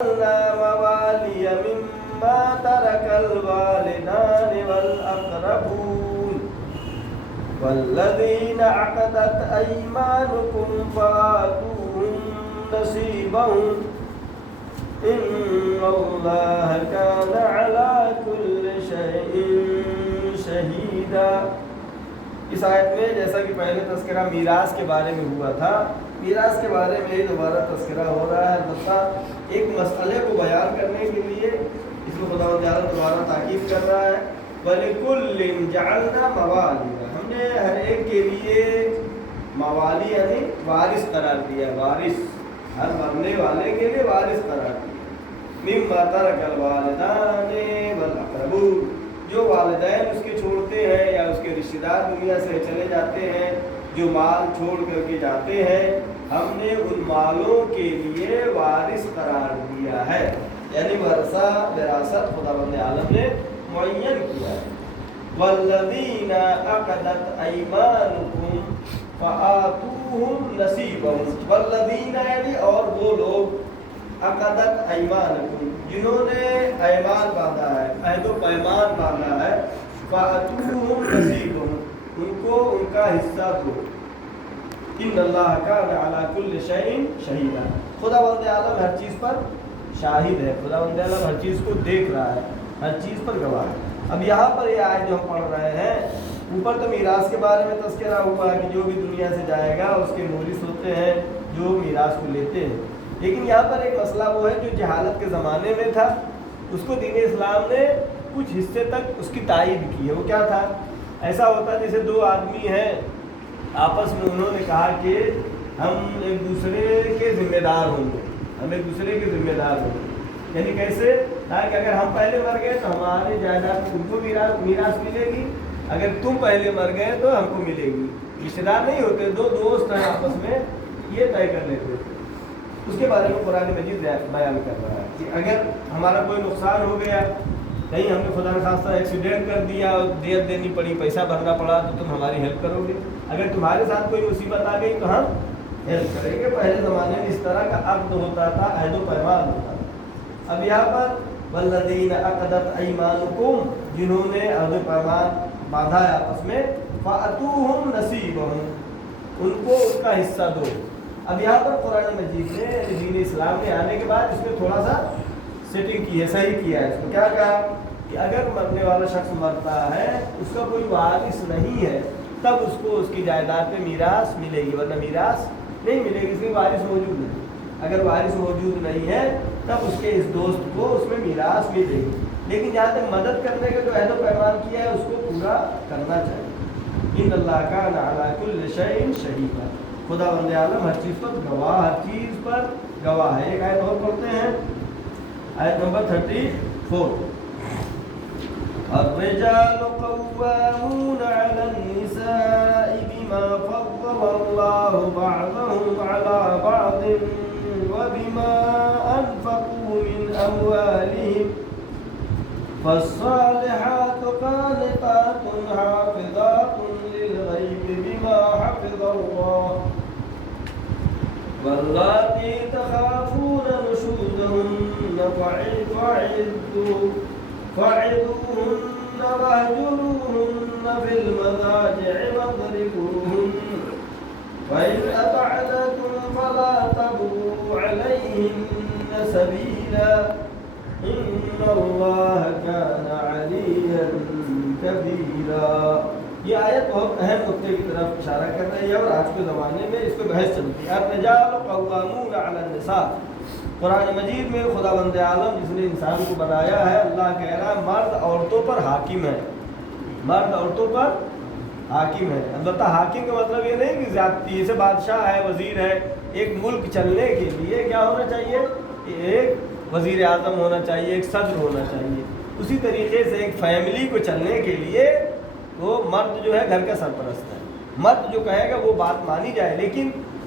موالي مما ترك الوالدان والأقربون والذين عقدت أيمانكم فآتوهم نصيبهم إن الله كان على كل شيء شهيدا۔ اس آیت میں جیسا کہ پہلے تذکرہ میراث کے بارے میں ہوا تھا، میراث کے بارے میں ہی دوبارہ تذکرہ ہو رہا ہے، البتہ ایک مسئلے کو بیان کرنے کے لیے اس میں خدا تعالیٰ دوبارہ تاکید کر رہا ہے وَلِكُلٍّ جَعَلْنَا مَوَالِيَ، ہم نے ہر ایک کے لیے موالی یعنی وارث قرار دیا، وارث ہر مرنے والے کے لیے وارث قرار دیا، مِمَّا تَرَكَ الْوَالِدَانِ وَالْأَقْرَبُونَ، جو والدین اس کے چھوڑتے ہیں یا اس کے رشتہ دار دنیا سے چلے جاتے ہیں، جو مال چھوڑ کر کے جاتے ہیں، ہم نے ان مالوں کے لیے وارث قرار دیا ہے، یعنی ورثہ وراثت خداوند عالم نے معین کیا ہے۔ والذین عقدت ایمانکم فآتوہم نصیبہم، والذین یعنی اور وہ لوگ عقدت ایمانکم جنہوں نے ایمان باندھا ہے، عہد و پیمان باندھا ہے، فآتوہم نصیبہم ان کو ان کا حصہ دو، ان اللہ کان علی کل شیء شہیدا، خداوند عالم ہر چیز پر شاہد ہے، خداوند عالم ہر چیز کو دیکھ رہا ہے، ہر چیز پر گواہ ہے۔ اب یہاں پر یہ آیت جو ہم پڑھ رہے ہیں، اوپر تو میراث کے بارے میں تذکرہ ہوا کہ جو بھی دنیا سے جائے گا اس کے مورث ہوتے ہیں جو میراث کو لیتے ہیں، لیکن یہاں پر ایک مسئلہ وہ ہے جو جہالت کے زمانے میں تھا، اس کو دین اسلام نے کچھ حصے تک اس کی تائید کی ہے۔ وہ کیا تھا؟ ایسا ہوتا ہے جیسے دو آدمی ہیں آپس میں، انہوں نے کہا کہ ہم ایک دوسرے کے ذمہ دار ہوں گے، ہم ایک دوسرے کے ذمہ دار ہوں گے، یعنی کیسے؟ تاکہ اگر ہم پہلے مر گئے تو ہمارے جائیداد تم کو میراث ملے گی، اگر تم پہلے مر گئے تو ہم کو ملے گی۔ رشتہ دار نہیں ہوتے، دو دوست ہیں آپس میں، یہ طے کر لیتے تھے۔ اس کے بارے میں قرآن مجید بیان کر رہا ہے کہ اگر ہمارا کوئی نقصان ہو گیا، نہیں ہم نے خدا نخواستہ ایکسیڈنٹ کر دیا اور دیت دینی پڑی، پیسہ بھرنا پڑا، تو تم ہماری ہیلپ کرو گے، اگر تمہارے ساتھ کوئی مصیبت آ گئی تو ہم ہیلپ کریں گے۔ پہلے زمانے میں اس طرح کا عقد ہوتا تھا، عہد و پیمان ہوتا تھا۔ اب یہاں پر والذین عقدت ایمانکم جنہوں نے عہد و پیمان باندھا ہے آپس میں، فآتوہم نصیبہم ان کو اس کا حصہ دو۔ اب یہاں پر قرآن مجید نے دین اسلام میں آنے کے بعد اس میں تھوڑا سا سیٹنگ کی ہے، صحیح کیا ہے۔ اس کو کیا کہا کہ اگر مرنے والا شخص مرتا ہے، اس کا کوئی وارث نہیں ہے، تب اس کو اس کی جائیداد پہ میراث ملے گی، ورنہ میراث نہیں ملے گی، اس میں وارث موجود نہیں۔ اگر وارث موجود نہیں ہے تب اس کے اس دوست کو اس میں میراث ملے گی، لیکن جہاں تک مدد کرنے کا جو عہد و پیمان کیا ہے اس کو پورا کرنا چاہیے۔ ان اللہ کان علی کل شیء شہیدا، خداوند عالم ہر چیز پر گواہ، ہر چیز پر گواہ ہے۔ ایک آیت اور پڑھتے ہیں، آیت نمبر 34۔ الرجال قوامون على النساء بما فضل الله بعضهم على بعض وبما أنفقوا من أموالهم فالصالحات قانتات حافظات للغيب بما حفظ الله واللاتي تخافون نشوزهن فعظوهن واهجروهن في المضاجع واضربوهن فإن أطعنكم فلا تبغوا عليهن سبيلا إن الله كان عليا كبيرا۔ یہ آیت بہت اہم نقطے کی طرف اشارہ کر رہی ہے، اور آج کے زمانے میں اس پہ بحث چلتی ہے۔ الرجال قوامون علی النساء، قرآن مجید میں خداوند عالم جس نے انسان کو بنایا ہے، اللہ کہہ رہا ہے مرد عورتوں پر حاکم ہے، مرد عورتوں پر حاکم ہے۔ البتہ حاکم کا مطلب یہ نہیں کہ زیادتی، جیسے بادشاہ ہے، وزیر ہے، ایک ملک چلنے کے لیے کیا ہونا چاہیے؟ ایک وزیر اعظم ہونا چاہیے، ایک صدر ہونا چاہیے۔ اسی طریقے سے ایک فیملی کو چلنے کے لیے وہ مرد جو ہے گھر کا سرپرست ہے، مرد جو کہے گا وہ بات مانی جائے، لیکن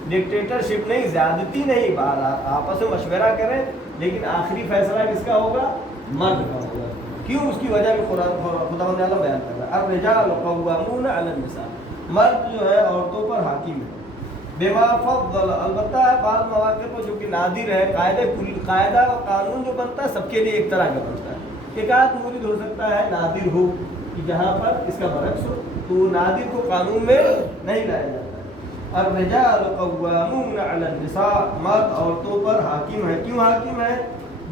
ڈکٹیٹرشپ نہیں، زیادتی نہیں، آپس میں مشورہ کریں، لیکن آخری فیصلہ کس کا ہوگا؟ مرد کا ہوگا۔ کیوں؟ اس کی وجہ بھی خداوند عالم بیان کر رہا ہے۔ الرجال قوامون علی النساء، مرد جو ہے عورتوں پر حاکم ہے، بما فضل، البتہ بعض مواقع پر جو کہ نادر ہے، قاعدہ و قانون جو بنتا ہے سب کے لیے ایک طرح کا بنتا ہے۔ ایک آدھ مورد ہو سکتا ہے نادر ہو کہ جہاں پر اس کا برعکس ہو، تو نادر کو قانون میں نہیں لایا جاتا ہے۔ الرجال قوامون علی النساء، مرد عورتوں پر حاکم ہے۔ کیوں حاکم ہے؟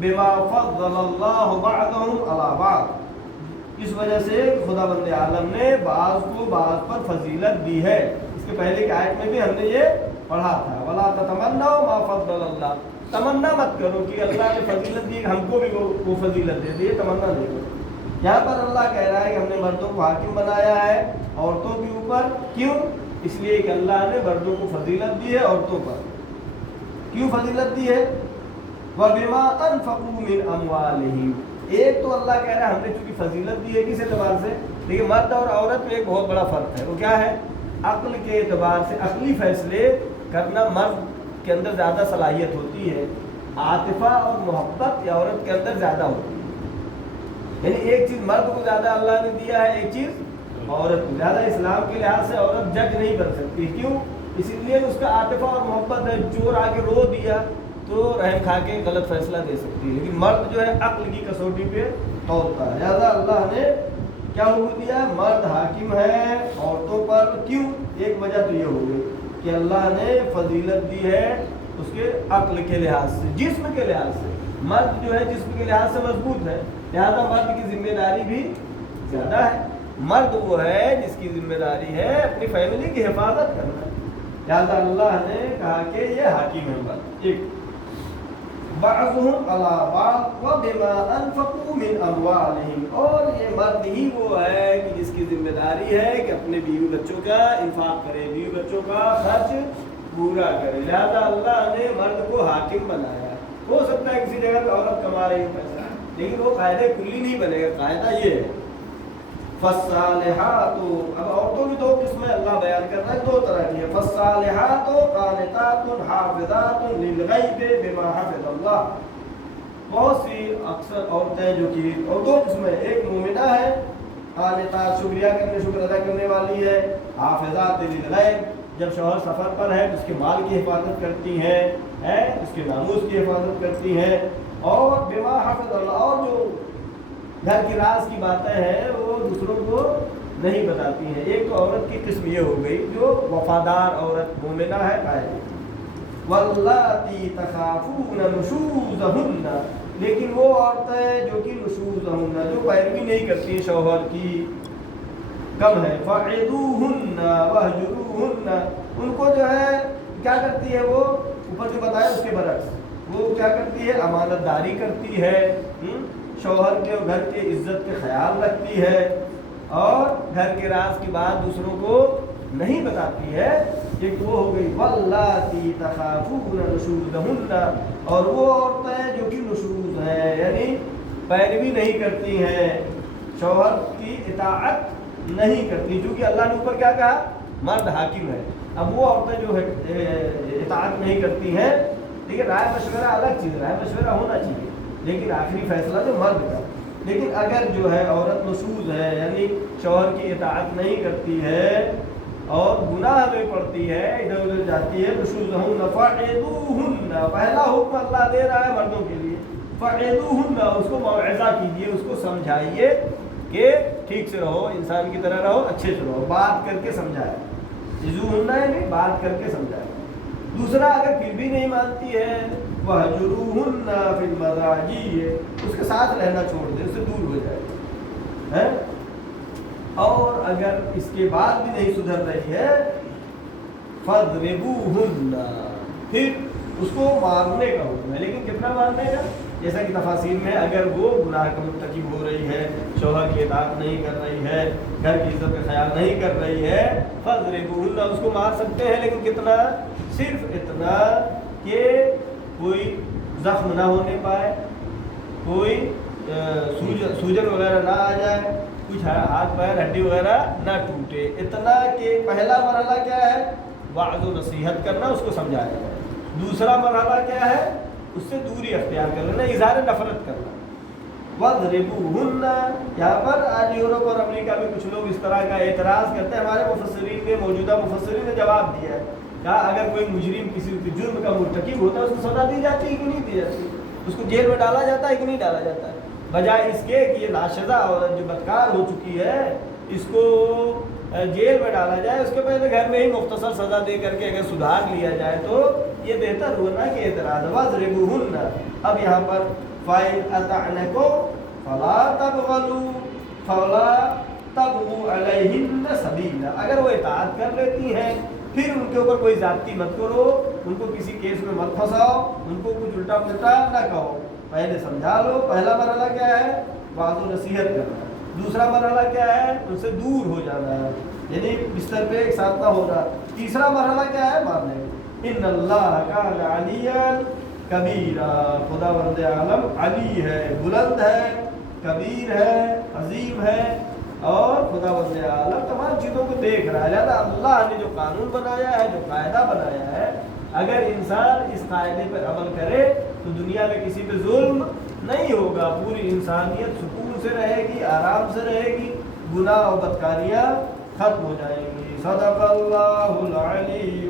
بما فضل اللہ بعضهم علی بعض، اس وجہ سے خدا بند عالم نے بعض کو بعض پر فضیلت دی ہے۔ اس کے پہلے کی آیت میں بھی ہم نے یہ پڑھا تھا، ولا تتمنوا ما فضل اللہ، تمنا مت کرو کہ اللہ نے فضیلت دی ہم کو بھی وہ فضیلت دے دی، تمنا نہیں کرو۔ یہاں پر اللہ کہہ رہا ہے کہ ہم نے مردوں کو حاکم بنایا ہے عورتوں کے اوپر۔ کیوں؟ اس لیے کہ اللہ نے مردوں کو فضیلت دی ہے عورتوں پر۔ کیوں فضیلت دی ہے؟ وَبِمَا أَنفَقُوا مِنْ أَمْوَالِهِمْ، ایک تو اللہ کہہ رہا ہے ہم نے چونکہ فضیلت دی ہے کس اعتبار سے، لیکن مرد اور عورت میں ایک بہت بڑا فرق ہے، وہ کیا ہے؟ عقل کے اعتبار سے عقلی فیصلے کرنا مرد کے اندر زیادہ صلاحیت ہوتی ہے، عاطفہ اور محبت یا عورت کے اندر زیادہ ہوتی ہے۔ یعنی ایک چیز مرد کو زیادہ اللہ نے دیا ہے، ایک چیز عورت کو زیادہ۔ اسلام کے لحاظ سے عورت جج نہیں بن سکتی، کیوں؟ اسی لیے اس کا عاطفہ اور محبت ہے، چور آ کے رو دیا تو رحم کھا کے غلط فیصلہ دے سکتی ہے، لیکن مرد جو ہے عقل کی کسوٹی پہ توڑتا ہے۔ لہٰذا اللہ نے کیا حکم دیا ہے؟ مرد حاکم ہے عورتوں پر۔ کیوں؟ ایک وجہ تو یہ ہو گئی کہ اللہ نے فضیلت دی ہے اس کے عقل کے لحاظ سے، جسم کے لحاظ سے۔ مرد جو ہے جسم کے لحاظ سے مضبوط ہے، لہذا مرد کی ذمہ داری بھی زیادہ ہے۔ مرد وہ ہے جس کی ذمہ داری ہے اپنی فیملی کی حفاظت کرنا، لہذا اللہ نے کہا کہ یہ حاکم ہے مرد۔ ایک بعضهم علی بعض وبما انفقوا من اموالهم، اور یہ مرد ہی وہ ہے کہ جس کی ذمہ داری ہے کہ اپنے بیوی بچوں کا انفاق کرے، بیوی بچوں کا خرچ پورا کرے، لہذا اللہ نے مرد کو حاکم بنایا۔ ہو سکتا ہے کسی جگہ پہ عورت کما رہی ہے پیسہ، لیکن وہ قاعدہ کلی نہیں بنے گا، قاعدہ یہ ہے فالصالحات، اب عورتوں کی دو قسمیں اللہ بیان کر رہا ہے، دو طرح کی ہے، فالصالحات قانتات حافظات للغیب بما حفظ اللہ۔ بہت سی اکثر عورتیں جو کہ، اور دو قسمیں، ایک مومنہ ہے قانتات، شکریہ کرنے شکر ادا کرنے والی ہے، حافظات للغیب، جب شوہر سفر پر ہے تو اس کے مال کی حفاظت کرتی ہیں، اس کے ناموس کی حفاظت کرتی ہیں، اور بما حفظ اللہ، اور جو گھر کی راز کی باتیں ہیں وہ دوسروں کو نہیں بتاتی ہیں۔ ایک تو عورت کی قسم یہ ہو گئی جو وفادار عورت مومنہ ہے، قائم۔ واللاتی تخافون نشوزہن، لیکن وہ عورتیں جو کہ نشوزہن، جو پیروی نہیں کرتی شوہر کی، کم ہے، فعظوہن وہجروہن، ان کو جو ہے کیا کرتی ہے، وہ اوپر جو بتایا اس کے برعکس وہ کیا کرتی ہے، امانت داری کرتی ہے، شوہر کے اور گھر کے عزت کے خیال رکھتی ہے، اور گھر کے راز کی بات دوسروں کو نہیں بتاتی ہے۔ ایک وہ ہو گئی واللاتی تخافون نشوزہن، اور وہ عورتیں جو کہ نشوز ہیں، یعنی پیروی نہیں کرتی ہیں، شوہر کی اطاعت نہیں کرتی، چونکہ اللہ نے اوپر کیا کہا، مرد حاکم ہے۔ اب وہ عورتیں جو ہے اطاعت نہیں کرتی ہیں، لیکن رائے مشورہ الگ چیز، رائے مشورہ ہونا چاہیے، لیکن آخری فیصلہ جو مرد کا۔ لیکن اگر جو ہے عورت نشوز ہے، یعنی شوہر کی اطاعت نہیں کرتی ہے اور گناہ میں پڑتی ہے، ادھر ادھر جاتی ہے، نشوزہن فعظوہن، پہلا حکم اللہ دے رہا ہے مردوں کے لیے، فعظوہن، اس کو موعظہ کیجیے، اس کو سمجھائیے کہ ٹھیک سے رہو، انسان کی طرح رہو، اچھے سے رہو، بات کر کے سمجھائے، عظوہن یعنی بات کر کے سمجھائے۔ دوسرا اگر پھر بھی نہیں مانتی ہے، وَهْجُرُوهُنَّ فِي الْمَضَاجِعِ، اس کے ساتھ رہنا چھوڑ دے، اس سے دور ہو جائے، اور اگر اس کے بعد بھی نہیں سدھر رہی ہے، فَاضْرِبُوهُنَّ، پھر اس کو مارنے کا حکم ہے، لیکن کتنا مارنے کا؟ جیسا کہ تفاصیل میں، اگر وہ گناہ کا مرتکب ہو رہی ہے، شوہر کی اطاعت نہیں کر رہی ہے، گھر کی عزت کا خیال نہیں کر رہی ہے، فَاضْرِبُوهُنَّ، اس کو مار سکتے ہیں، لیکن کتنا؟ صرف اتنا کہ کوئی زخم نہ ہونے پائے، کوئی سوجن وغیرہ نہ آ جائے، کچھ ہاتھ پیر ہڈی وغیرہ نہ ٹوٹے، اتنا کہ پہلا مرحلہ کیا ہے، وعظ و نصیحت کرنا، اس کو سمجھایا جائے۔ دوسرا مرحلہ کیا ہے، اس سے دوری اختیار کر لینا، اظہار نفرت کرنا۔ وَاضْرِبُوهُنَّ، یہاں پر آج یورپ اور امریکہ میں کچھ لوگ اس طرح کا اعتراض کرتے ہیں، ہمارے مفسرین نے، موجودہ مفسرین نے جواب دیا ہے کہا اگر کوئی مجرم کسی جرم کا مرتکب ہوتا ہے اس کو سزا دی جاتی ہے کہ نہیں دی جاتی؟ اس کو جیل میں ڈالا جاتا ہے کہ نہیں ڈالا جاتا ہے؟ بجائے اس کے کہ یہ ناشزہ عورت جو بدکار ہو چکی ہے اس کو جیل میں ڈالا جائے، اس کے پہلے گھر میں ہی مختصر سزا دے کر کے اگر سدھار لیا جائے تو یہ بہتر ہونا کہ اعتراض وَاضْرِبُوهُنَّ. اب یہاں پر فَإِنْ أَطَعْنَكُمْ فَلَا تَبْغُوا عَلَيْهِنَّ سَبِيلًا. اگر وہ اطاعت کر لیتی ہیں پھر ان کے اوپر کوئی زیادتی مت کرو، ان کو کسی کیس میں مت پھنساؤ، ان کو کچھ الٹا پلٹا نہ کہو، پہلے سمجھا لو. پہلا مرحلہ کیا ہے؟ وعظ و نصیحت کرنا. دوسرا مرحلہ کیا ہے؟ ان سے دور ہو جانا ہے، یعنی بستر پہ ایک ساتھ نہ ہونا. تیسرا مرحلہ کیا ہے؟ ماننے. ان اللہ کان علیا کبیرا. خدا بند عالم علی ہے، بلند ہے، کبیر ہے، عظیم ہے، اور خدا بند عالم تمام چیزوں کو دیکھ رہا ہے. لہٰذا اللہ نے جو قانون بنایا ہے، جو قاعدہ بنایا ہے، اگر انسان اس قاعدے پر عمل کرے تو دنیا میں کسی پہ ظلم نہیں ہوگا، پوری انسانیت سکون سے رہے گی، آرام سے رہے گی، گناہ اور بدکاریاں ختم ہو جائیں گی. صدق اللہ العلی